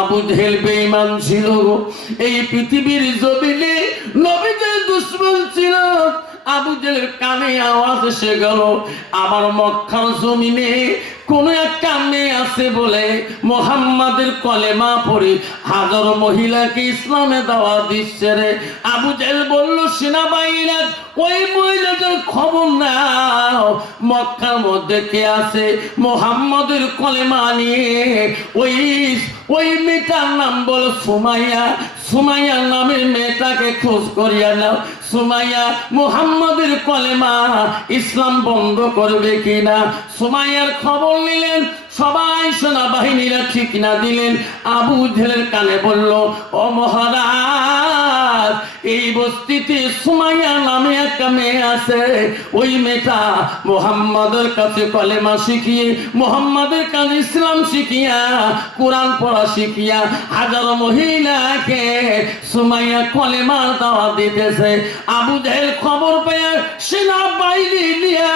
আবু জেহেল বেঈমান ছিল, এই পৃথিবীর জমিনে নবীদের দুশমন ছিল। আবু জেহেলের কানে আওয়াজ এসে গেল, আমার মক্কার জমিনে কোন একটা মেয়ে আছে বলে মুহাম্মাদের কলেমা পড়ে হাজারো মহিলাকে ইসলামে দাওয়াত দিচ্ছে রে। আবু জেহেল বলল, সেনাবাহিনীরা ওই মহিলাদের খবর নাও, মক্কার মধ্যে কে আছে মুহাম্মাদের কলেমা নিয়ে। ওই মেয়েটার নাম বল সুমাইয়া, সুমাইয়া নামের মেয়েটাকে খোঁজ করিয়া নাও। সুমাইয়া মুহাম্মাদের কলেমা ইসলাম বন্ধ করবে কিনা। সুমাইয়ার খবর নিলেন, সবাই সেনাবাহিনীরা ঠিক না দিলেন। আবু জেহেলের কানে বলল, ও মহারাজ, এই বস্তিতে সুমাইয়া নামে একটা মেয়ে আছে, ওই মেয়েটা মুহাম্মাদের কাছে কলেমা শিখিয়ে, মুহাম্মাদের কাছে ইসলাম শিখিয়া, কোরআন পড়া শিখিয়া হাজারো মহিলাকে সুমাইয়া কলেমা দাওয়াত দিতেছে। আবু জেহেল খবর পেয়ে সেনাবাহিনী নিয়ে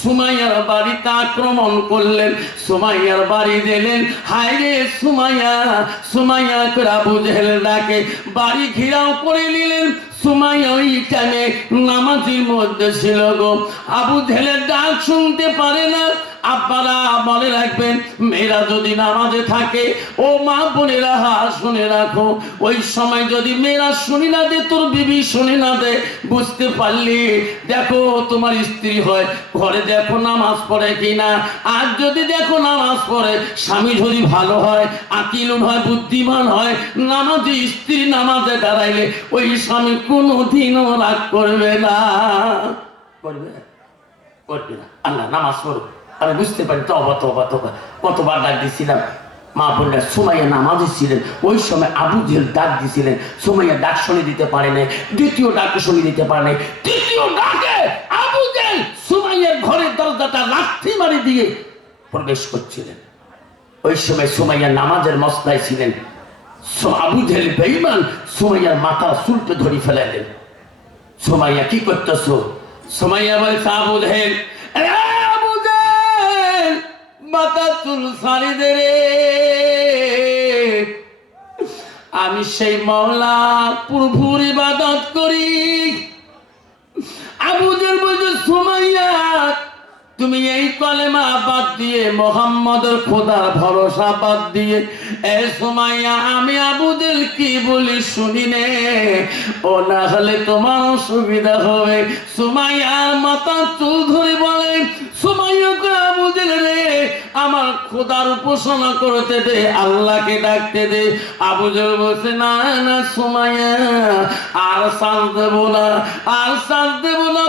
সুমাইয়ার বাড়িতে আক্রমণ করলেন, সুমাইয়ার বাড়ি দিলেন। হায় রে সুমাইয়া, সুমাইয়া করে আবু জেহেল ডাকে বাড়ি ঘিরাও করে নিলেন। সুমাইয়া ওই টাইমে নামাজের মধ্যে ছিল গো। আবু জেহেলের ডাক শুনতে পারে না। আপনারা মনে রাখবেন, মেয়েরা যদি নামাজে থাকে, ও মা বোনেরা শুনে রাখো, ওই সময় যদি মেয়েরা শুনি না দে, তোর বিবি শুনি না দে, বুঝতে পারলি দেখো তোমার স্ত্রী হয়, ঘরে দেখো নামাজ পড়ে কিনা। আর যদি দেখো নামাজ পড়ে, স্বামী যদি ভালো হয়, আকিলুন হয়, বুদ্ধিমান হয়, নামাজে স্ত্রী নামাজে দাঁড়াইলে ওই স্বামী কোনোদিনও রাগ করবে না। করবে না। আল্লাহ নামাজ পড়বে। আমি বুঝতে পারি, তওবা তওবা তওবা কতবার ডাক দিছিলাম। মা বললেন সুমাইয়া নামাজে ছিলেন, ওই সময় আবু জেহেল ডাক দিছিলেন। সুমাইয়া ডাক শুনে দিতে পারে নাই, দ্বিতীয় ডাকে শুনে দিতে পারে নাই। তৃতীয় ডাকে আবু জেহেল সুমাইয়ার ঘরের দরজাটা লাথি মারি দিয়ে প্রবেশ করছিলেন। ওই সময় সুমাইয়া নামাজের মসলায় ছিলেন। আবু জেহেল বেঈমান সুমাইয়ার মাথা চুলটে ধরে ফেলালেন। সুমাইয়া কি করতেছো? সুমাইয়া বলছে, আবু জেহেল, মাথা চুল ছাড়ি দে রে, আমি সেই মওলা প্রভুর ইবাদত করি। আবু জেহেল বলছে, সুমাইয়া তুমি এই কলেমা বাদ দিয়ে, মুহাম্মাদের খোদার ভরসা বাদ দিয়ে, এ সুমাইয়া আমি আবু জেহেল কি বলি শুনি নে, ও না হলে তোমার অসুবিধা হবে। সুমাইয়া মাথা চুল ধরে বলে, সুমাইয়া আবু জেহেল রে, আমার খোদার উপাসনা করতে দে, আল্লাহকে ডাকতে দে। আবু জেহেল বলছে, না না সুমাইয়া, আর শ্বাস দেব না, আর শ্বাস দেব না।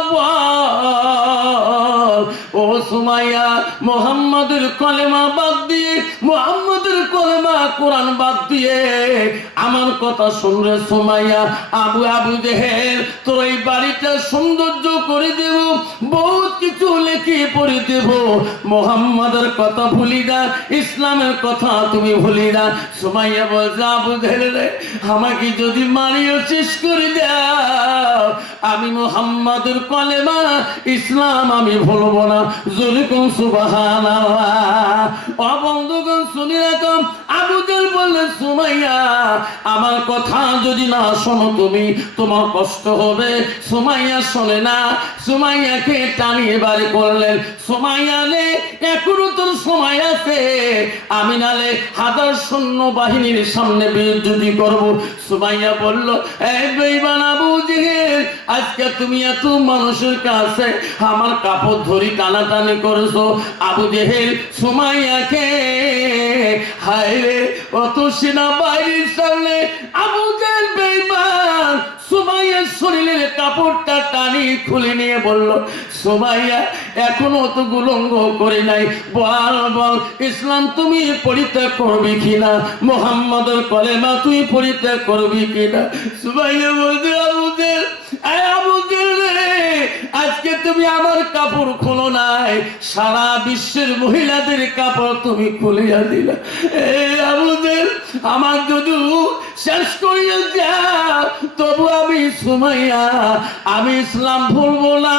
ও সুমাইয়া, মুহাম্মাদের কলেমা বাদ দিয়ে, মুহাম্মাদের কলেমা কোরআন বাদ দিয়ে আমার কথা শুনরে সুমাইয়া। আবু জেহেল তোর এই বাড়িটা সৌন্দর্য করে দেব, বহুত কিছু লিখে পড়ে দেব, মুহাম্মাদের কথা ভুলি না, ইসলামের কথা তুমি ভুলি না। সুমাইয়া বলছে, আবু জেহেল রে, আমাকে যদি মারিও শেষ করে দাও, আমি মুহাম্মাদের কলেমা ইসলাম আমি ভুলবো না। যেরকম সুবহানাল্লাহ। ও বন্ধুগণ শুনে রাখো, আবু জেহেল বললেন, সুমাইয়া আমার কথা যদি না শোনো তুমি, তোমার কষ্ট হবে। সুমাইয়া শোনে না, সুমাইয়াকে টানিয়ে বাড়ি করলেন। সুমাইয়া রে, এখনো তোর সময় আছে, আমি নালে হাজার সৈন্য বাহিনীর সামনে বিরোধী করব। সুমাইয়া বলল, এই বেঈমান আবু জেহেল, আজকে তুমি এত মানুষের কাছে আমার কাপড় ধরি টানাটানি করেছো। আবু জেহেল সুমাইয়াকে, হায় রে, অত সেনাবাহিনীর সামনে আবু জেহেল বেঈমান সুমাইয়ার শরীরের কাপড়টা টানি খুলে নিয়ে বলল, সুমাইয়া এখনো তো গুলঙ্গ করে নাই, বল ইসলাম তুমি পরিত্যাগ করবি কিনা, মুহাম্মাদের কলেমা তুই পরিত্যাগ করবি কিনা। সুমাইয়া বলছে, আবু জেহেল রে, আজকে তুমি আমার কাপড় খোলো নাই, সারা বিশ্বের মহিলাদের কাপড় তুমি খুলিয়া দিলা। আবু জেহেল, আমার যদি শেষ করিয়ে যা, তবু আমি সুমাইয়া আমি ইসলাম ভুলবো না,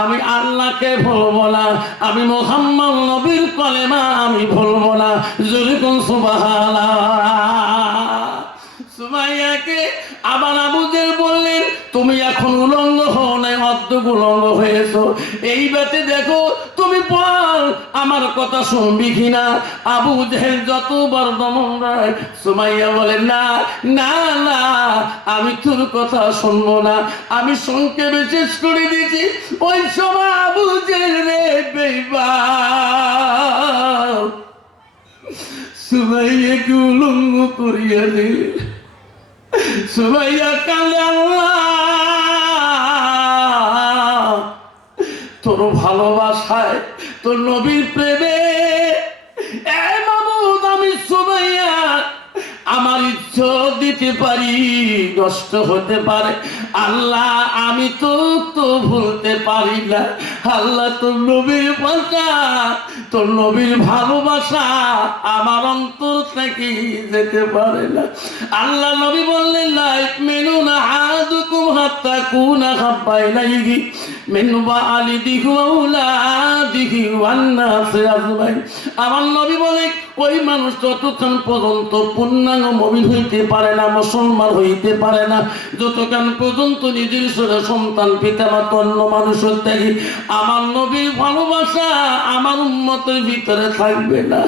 আমি আল্লাহকে ভুলবো না, আমি মুহাম্মদ নবীর কলেমা আমি ভুলবো না। যেরকম সুবহানাল্লাহ। সুমাইয়াকে আবার আবু জেহেল বললেন, তুমি এখন উলঙ্গ হও নাই, অর্ধেক উলঙ্গ হয়েছো, এই বাতে দেখো তুমি বল আমার কথা শুনবি কিনা। আবু জেহেল যতবার দমন দেয়, সুমাইয়া বলে না না না, আমি তোর কথা শুনবো না। আমি সংক্ষেপে শেষ করে দিয়েছি, ওই সময় আবু জেহেল রে বেঈমান সুমাইয়াকে উলঙ্গ করিয়া দিলে। সুমাইয়া কাঁদে, আল্লাহ তোর ভালোবাসায়, তোর নবীর প্রেমে এ মাবুদ আমি সুমাইয়া আমার ইজ্জত দিতে পারি, নষ্ট হতে পারে, আল্লাহ আমি তো ভুলতে পারি না। আল্লাহ তোর নবীর ভাষা, তোর নবীর ভালোবাসা আমার অন্তর থেকে যেতে পারে না। আল্লাহ নবী বললেন, লা ইউমিনুনা আহাদুকুম হাত্তা কুনা হাব্বা ইলাইহি মিন ওয়ালিদিহি ওয়া আওলাদিহি ওয়ান নাসি আজমাইন। আমার নবী বলে, ওই মানুষ যতক্ষণ পর্যন্ত পূর্ণাঙ্গ মুমিন হইতে পারে না, মুসলমান হইতে পারে না, যতক্ষণ পর্যন্ত নিজের সন্তান পিতামাতা অন্য মানুষের থেকে আমার নবীর ভালোবাসা আমার উম্মতের ভিতরে থাকবে না,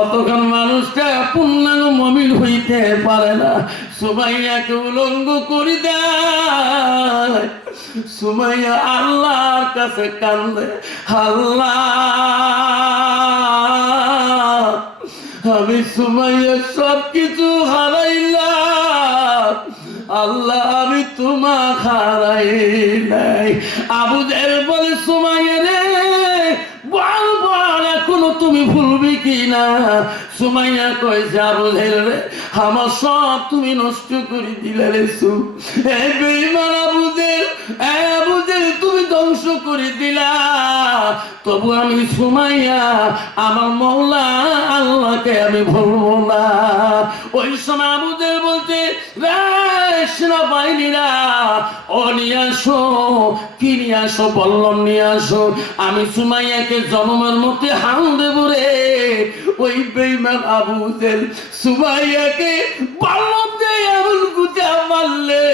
অতক্ষণ মানুষটা পূর্ণাঙ্গ মুমিন হইতে পারে না। সুমাইয়াকে উলঙ্গ করে দেয়। সুমাইয়া আল্লাহর কাছে কান্দে, আল্লাহ আমি সুমাইয়া সব কিছু হারাইলাম, আল্লাহ আমি তোমার হারাই নাই। আবু জেহেল বলে, সুমাইয়া রে বল বল এখনো তুমি ভুলবি কি না। সুমাইয়া কইছে, আবু জেহেল রে আমার সব তুমি নষ্ট করে দিলে রে। এই বেঈমান আবু জেহেল, আবু জেহেল তুমি ধ্বংস করে দিলা, তবু আমি সুমাইয়া আমার মওলা আল্লাহকে আমি ভুলবো না। ওই সময় আবু জেহেল বলতে, সেনাবাহিনীরা ও নিয়ে আসো, কি নিয়ে আসো বললাম নিয়ে আসো, আমি সুমাইয়াকে জনমের মধ্যে হান দেব রে। ওই বেঈমান আবু জেহেল সুমাইয়াকে বললাম যে এমন গুজা মারলে,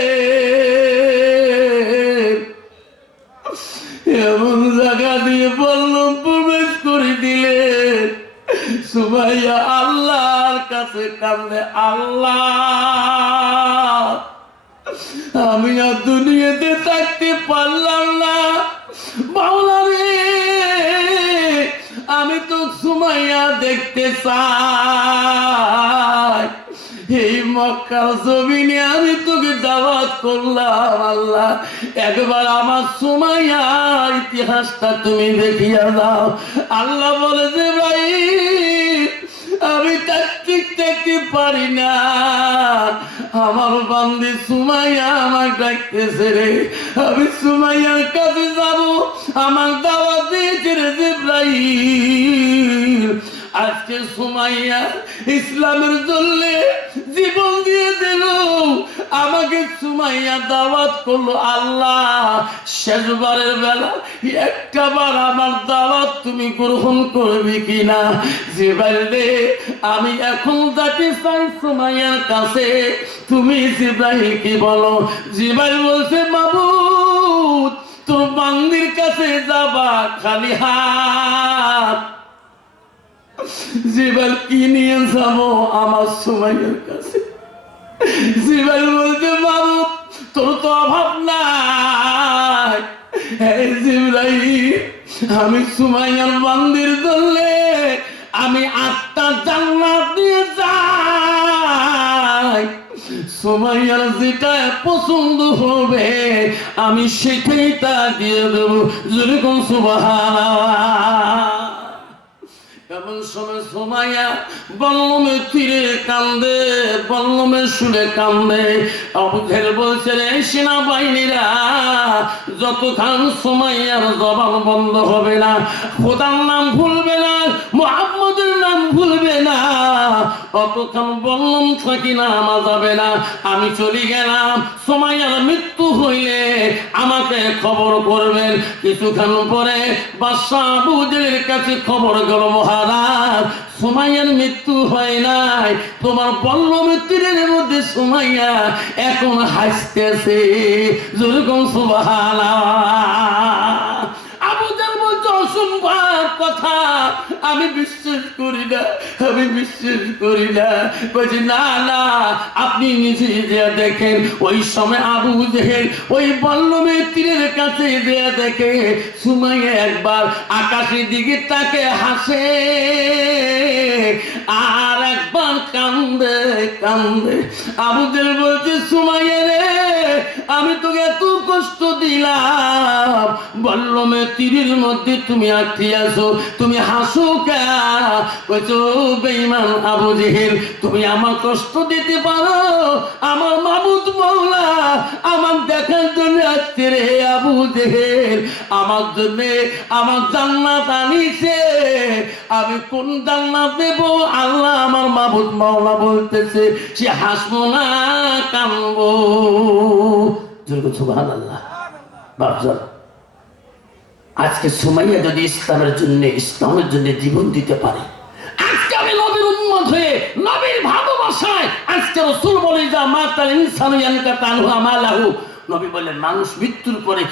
এমন জায়গা দিয়ে বললাম প্রবেশ করে দিলে। সুমাইয়া আল্লাহর কাছে কান্দে, আল্লাহ আমি আর দুনিয়াতে থাকতে পারলাম না, মাওলা রে আমি তো সুমাইয়া দেখতে চাই। এই মক্কার জমিনে আমি তোকে দাওয়াত করলাম, আল্লাহ একবার আমার সুমাইয়া ইতিহাসটা তুমি দেখিয়া দাও। আল্লাহ বলে যে ভাই আমি তার ঠিক থাকতে পারি না, আমার বান্দি সুমাইয়া আমার ডাকতেছে রে, আমি সুমাইয়ার কাছে যাব। আমার দাওয়াত দিয়েছে রে জিবরাইল, আজকে সুমাইয়া ইসলামের জন্য জীবন দিয়ে দিল, আমাকে সুমাইয়া দাওয়াত করলো। আল্লাহ শেষবারের বেলা একটা বার আমার দাওয়াত তুমি গ্রহণ করবে কিনা। জিবরাইল রে আমি এখন যাতে চাই সুমাইয়ার কাছে, তুমি জিবরাইলকে বলো। জিবরাইল বলছে, মাবুদ তোর বান্দির কাছে যাবা খালি হাত, জিবরাইল কি নিয়ে যাবো আমার সুমাইয়ার কাছে। জিবরাইল বলতে, মাবুদ তোর তো অভাব নাই। এই জিবরাইল আমি সুমাইয়ার বান্দির দলে আমি 8টা জান্নাত দিয়ে যাই, সুমাইয়ার যেটা পছন্দ হবে আমি সেটাই তা দিয়ে দেবো। যেরকম সুবহানাল্লাহ। এমন সময় সুমাইয়া বল্লমে তীরে কান্দে, বল্লমে সুরে কান্দে। আবু জেহেল বলছে, রে সেনাবাহিনীরা যতক্ষণ সুমাইয়ার জবান বন্ধ হবে না, খোদার নাম ভুলবে না, মুহাম্মদের নাম ভুলবে না, অতক্ষণ বললাম থাকি না, আমা যাবে না, আমি চলে গেলাম। সুমাইয়ার মৃত্যু হইলে আমাকে খবর করবেন। কিছুক্ষণ পরে বাদশা আবু জেহেলের কাছে খবর গেল, মহারাজ সুমাইয়ার মৃত্যু হয় নাই, তোমার বল্লম তীরের মধ্যে সুমাইয়া এখন হাসতেছে। যেরকম সুবহানাল্লাহ। আবু জেহেল বলছে অসম্ভব কথা, আমি বিশ্বাস করি না, আমি বিশ্বাস করি না। বলছি না না, আপনি নিজে যে দেখেন। ওই সময় আবু জেহেল ওই বল্লমের তীরের কাছে যে দেখে সুমাইয়া একবার আকাশের দিকে তাকে হাসে, আর একবার কান্দে কান্দে। আবু জেহেল বলছে সুমাইয়া রে, আমি তোকে এত কষ্ট দিলাম, বল্লমের তীরের মধ্যে তুমি আটকে আছো, তুমি হাসো কে? কইছো বেঈমান আবু জেহেল, তুমি আমার কষ্ট দিতে পারো? আমার মাবুদ মাওলা আমার দেখার জন্য আসছে রে আবু জেহেল, আমার জন্য আমার জান্নাত আনিছে। আমি কোন জান্নাত দেব? আল্লাহ আমার মাবুদ মাওলা বলতেছে, সে হাসবো না কানবো। সুবহানাল্লাহ। বাপজান, আজকে সুমাইয়া যদি ইসলামের জন্য জীবন দিতে পারে, আজকে আমি নবীর উম্মত হয়ে নবীর ভালোবাসায়, আজকে রাসূল বলে যা মাতাল ইনসানু ইয়ানকাতানহু আমালাহু, নবী বলেন মানুষ মৃত্যুর পরে